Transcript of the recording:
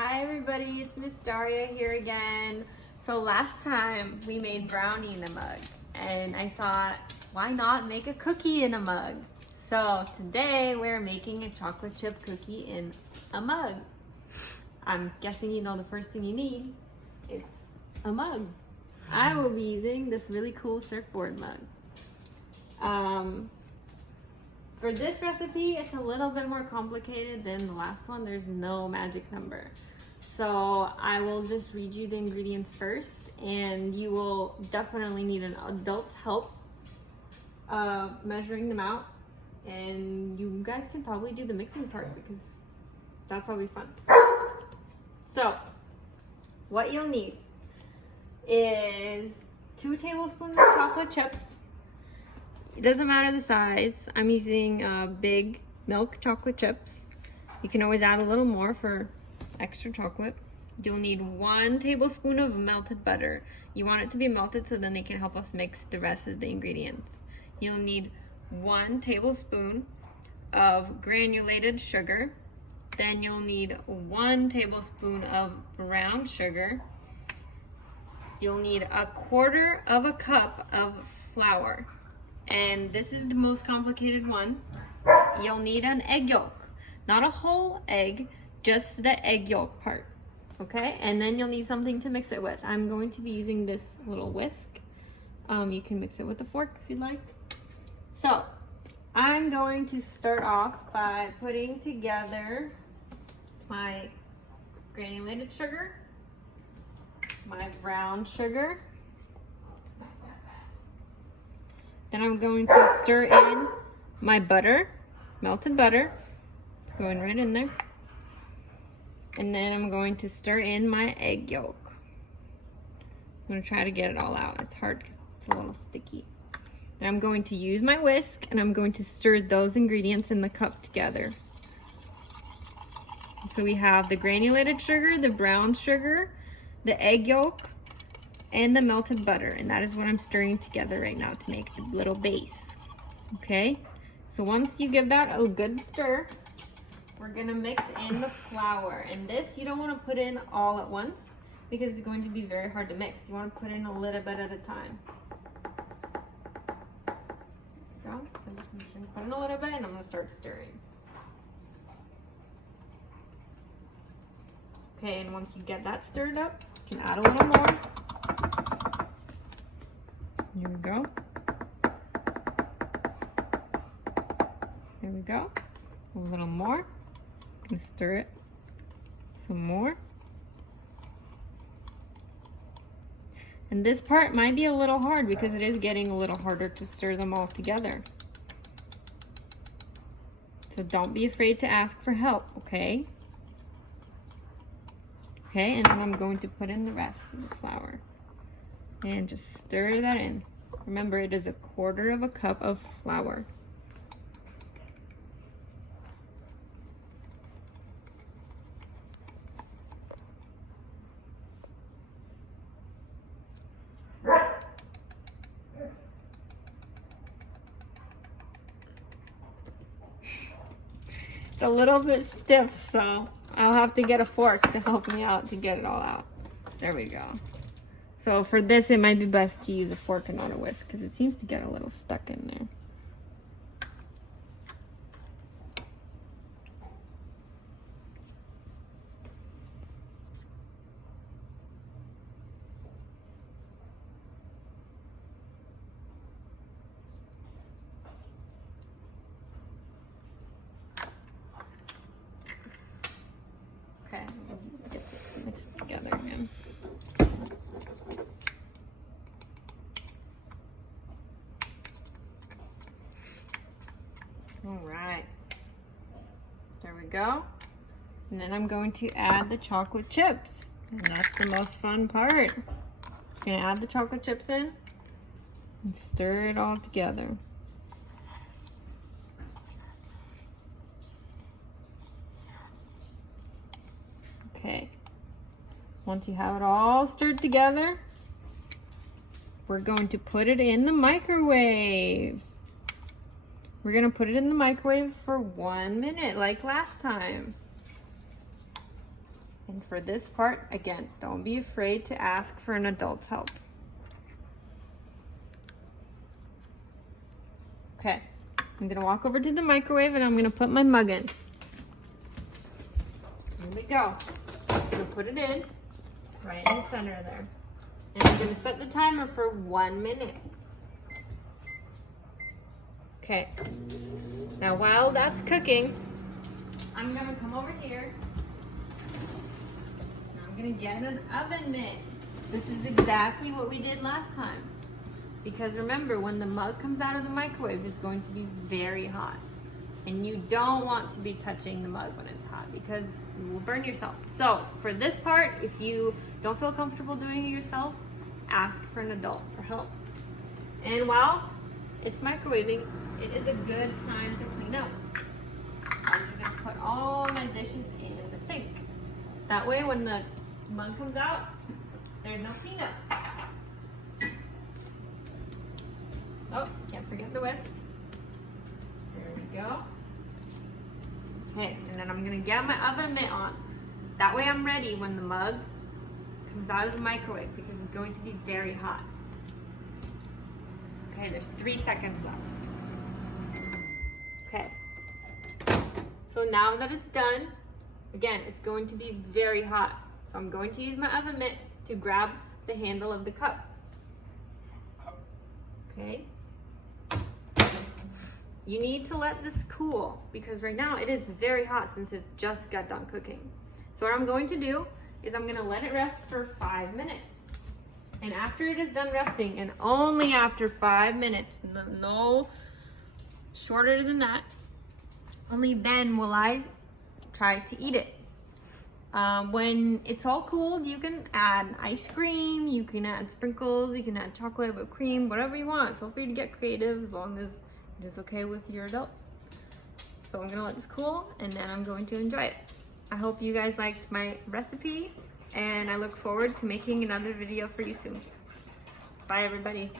Hi everybody, it's Miss Daria here again. So last time we made brownie in a mug and I thought, why not make a cookie in a mug? So today we're making a chocolate chip cookie in a mug. I'm guessing you know the first thing you need. It's a mug. I will be using this really cool surfboard mug. For this recipe, it's a little bit more complicated than the last one. There's no magic number. So I will just read you the ingredients first, and you will definitely need an adult's help measuring them out. And you guys can probably do the mixing part because that's always fun. So what you'll need is 2 tablespoons of chocolate chips. It doesn't matter the size. I'm using big milk chocolate chips. You can always add a little more for extra chocolate. You'll need 1 tablespoon of melted butter. You want it to be melted so then it can help us mix the rest of the ingredients. You'll need 1 tablespoon of granulated sugar. Then you'll need 1 tablespoon of brown sugar. You'll need 1/4 cup of flour. And this is the most complicated one. You'll need an egg yolk, not a whole egg, just the egg yolk part, okay? And then you'll need something to mix it with. I'm going to be using this little whisk. You can mix it with a fork if you'd like. So I'm going to start off by putting together my granulated sugar, my brown sugar. Then I'm going to stir in my butter, melted butter. It's going right in there. And then I'm going to stir in my egg yolk. I'm going to try to get it all out. It's hard because it's a little sticky. Then I'm going to use my whisk and I'm going to stir those ingredients in the cup together. So we have the granulated sugar, the brown sugar, the egg yolk, and the melted butter, and that is what I'm stirring together right now to make the little base. Okay, so once you give that a good stir, we're gonna mix in the flour, and this you don't want to put in all at once because it's going to be very hard to mix. You want to put in a little bit at a time. There you go. So I'm just gonna put in a little bit and I'm gonna start stirring. Okay, and once you get that stirred up, you can add a little more. Here we go. There we go. A little more. I'm gonna stir it some more. And this part might be a little hard because it is getting a little harder to stir them all together. So don't be afraid to ask for help, okay? Okay, and then I'm going to put in the rest of the flour. And just stir that in. Remember, it is 1/4 cup of flour. It's a little bit stiff, so I'll have to get a fork to help me out to get it all out. There we go. So for this, it might be best to use a fork and not a whisk because it seems to get a little stuck in there. Okay, get this mixed together again. All right, there we go. And then I'm going to add the chocolate chips. And that's the most fun part. I'm gonna add the chocolate chips in and stir it all together. Okay, once you have it all stirred together, we're going to put it in the microwave. We're gonna put it in the microwave for 1 minute, like last time. And for this part, again, don't be afraid to ask for an adult's help. Okay, I'm gonna walk over to the microwave and I'm gonna put my mug in. Here we go. I'm gonna put it in right in the center there. And I'm gonna set the timer for 1 minute. Okay, now while that's cooking, I'm gonna come over here. I'm gonna get an oven mitt. This is exactly what we did last time. Because remember, when the mug comes out of the microwave, it's going to be very hot. And you don't want to be touching the mug when it's hot because you will burn yourself. So for this part, if you don't feel comfortable doing it yourself, ask for an adult for help. And while it's microwaving, it is a good time to clean up. I'm gonna put all my dishes in the sink. That way when the mug comes out, there's no cleanup. Oh, can't forget the whisk. There we go. Okay, and then I'm gonna get my oven mitt on. That way I'm ready when the mug comes out of the microwave because it's going to be very hot. Okay, there's 3 seconds left. Okay. So now that it's done, again, it's going to be very hot. So I'm going to use my oven mitt to grab the handle of the cup. Okay. You need to let this cool because right now it is very hot since it just got done cooking. So what I'm going to do is I'm gonna let it rest for 5 minutes. And after it is done resting, and only after 5 minutes, no shorter than that, only then will I try to eat it. When it's all cooled, you can add ice cream, you can add sprinkles, you can add chocolate, whipped cream, whatever you want. Feel free to get creative as long as it is okay with your adult. So I'm gonna let this cool and then I'm going to enjoy it. I hope you guys liked my recipe and I look forward to making another video for you soon. Bye everybody.